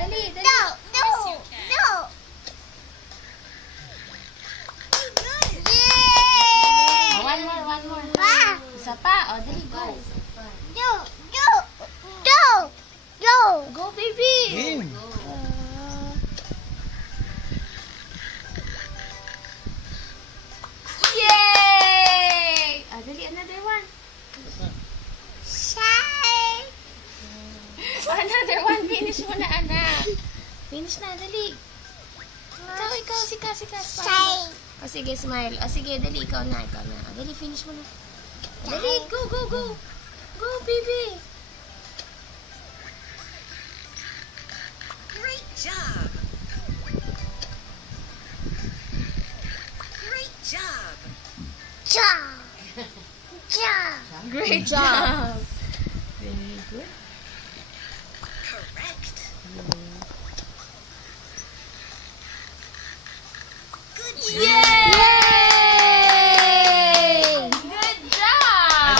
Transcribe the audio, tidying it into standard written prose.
Dali, dali. No, no, no. Yay! One more, one more. Ah. Isa pa. O, dali, go. No, no, no, no. Go, baby. Game. Yay! O, dali, another one. Shy. Another one. Finish mo na, anak. Finish na, dali. Ikaw, sikas. Shy. O, sige, smile. O, sige, dali, ikaw na. O, dali, finish mo na. Dali, go. Go, baby. Great job. Great job. Job. Job. Great job. Very good. Correct. Good job. Yay!